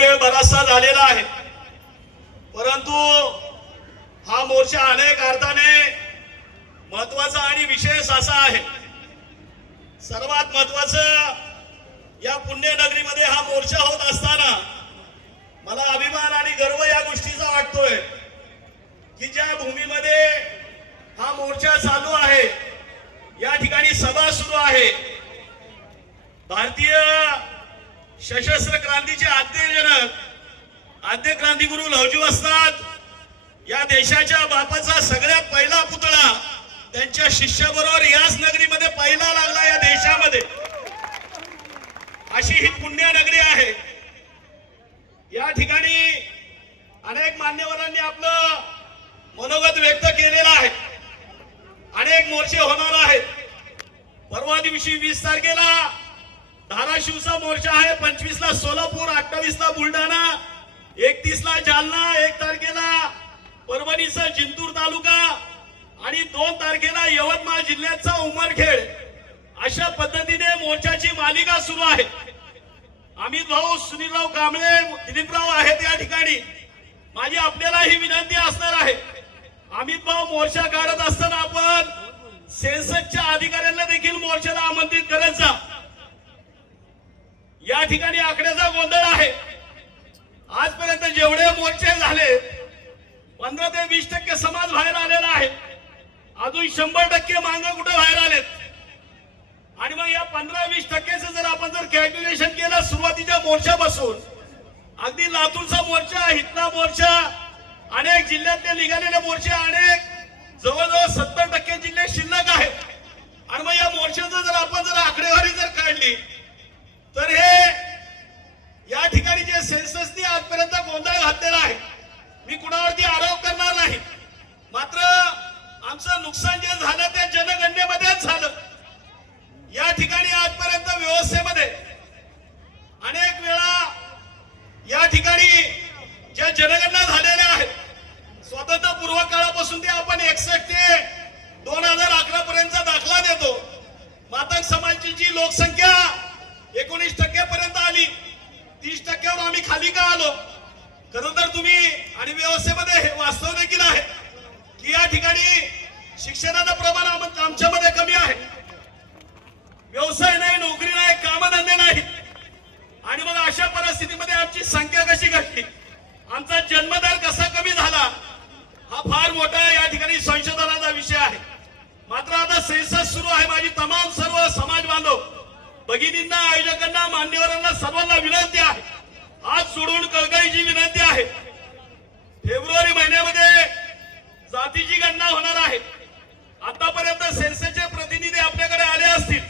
वेळ बराचसा झालेला आहे, परंतु हा मोर्चा अनेक अर्थाने महत्वाचा आणि विशेष असा आहे। सर्वात महत्वाचं, या पुण्यनगरीमध्ये हा मोर्चा होत असताना मला अभिमान आणि गर्व या गोष्टीचा वाटतोय की ज्या भूमीमध्ये हा मोर्चा चालू आहे, या ठिकाणी सभा सुरू आहे, भारतीय सशस्त्र क्रांतीचे आद्य क्रांतिगुरु लौजी वस्ताद या देशाच्या बापाचा सगळ्यात पहिला पुतळा त्यांच्या शिष्याबरोबर याच नगरीमध्ये पहिला लागला या देशामध्ये। अशी ही पुण्यनगरी आहे। या ठिकाणी अनेक मान्यवरांनी आपलं मनोगत व्यक्त केलेलं आहे। अनेक मोर्चे होणार आहेत। परवा दिवशी 20 तारखेला धाराशिवचा मोर्चा आहे, 25 ला सोलापूर, 28 ला बुलढाणा, 31 ला जालना, 1 तारखेला परभणीचा जिंतूर तालुका आणि 2 तारखेला यवतमाळ जिल्ह्याचा उमरखेड। अशा पद्धतीने मोर्चाची मालिका सुरू आहे। अमित भाऊ, सुनीलराव कांबळे, दिलीपराव आहेत या ठिकाणी। माझी आपल्याला ही विनंती असणार आहे, अमित भाऊ मोर्चा काढत असताना आपण सेन्ससच्या अधिकाऱ्यांना देखील मोर्चाला आमंत्रित करत जा। या ठिकाणी आकड्याचा गोंधळ आहे। आजपर्यंत जेवढे मोर्चे झाले 15 ते 20% समाज बाहेर आलेला आहे। अजून 100% मांग कुठे बाहेर आलेत। आणि मग या 15-20% जर आपण कॅल्क्युलेशन केलं सुरुवातीच्या मोर्चापासून, अगदी लातूरचा मोर्चा, इथला मोर्चा, अनेक जिल्ह्यातले निघालेले मोर्चे, अनेक जवळजवळ 70% जिल्हे शिल्लक आहेत। आणि मग या मोर्चाचं जर आपण आकडेवारी काढली तर हे या ठिकाणी जे सेन्ससनी आजपर्यंत गोंधळ घातलेला आहे, मी कुणावरती आरोप करणार नाही, मात्र आमचं नुकसान जे झालं ते जनगणनेमध्येच झालं। या ठिकाणी आजपर्यंत व्यवस्थेमध्ये अनेक वेळा या ठिकाणी ज्या जनगणना झालेल्या आहेत, स्वातंत्र्यपूर्व काळापासून ते आपण 61 ते 2011 पर्यंतचा दाखला देतो। मातंग समाजाची जी लोकसंख्या 19% पर्यंत आली, 30%वर आम्ही खाली का आलो? खरं तर तुम्ही आणि व्यवस्थेमध्ये हे वास्तव देखील आहे की या ठिकाणी शिक्षणाचं प्रमाण आमच्यामध्ये कमी आहे। व्यवसाय नाही, नोकरी नाही, कामधंदे नाही। आणि मग अशा परिस्थितीमध्ये आमची संख्या कशी घटली, आमचा जन्मदर कसा कमी झाला, हा फार मोठा या ठिकाणी संशोधनाचा विषय आहे। मात्र आता सेन्सस सुरू आहे। माझी तमाम सर्व समाज बांधव भगिनींना, आयोजकांना, मान्यवरांना सर्वांना विनंती आहे, हात सोडून कळकळीची विनंती आहे, फेब्रुवारी महिन्यामध्ये जातीची गणना होणार आहे। आतापर्यंत सेन्ससचे प्रतिनिधी आपल्याकडे आले असतील,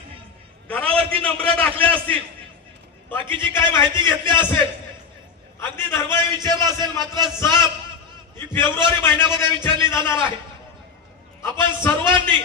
घरावरती नंबर टाकले असतील, बाकीची काय माहिती घेतली असेल, अगदी धर्म विचारला असेल, मात्र जात ही फेब्रुवारी महिन्यामध्ये विचारली जाणार आहे। आपण सर्वांनी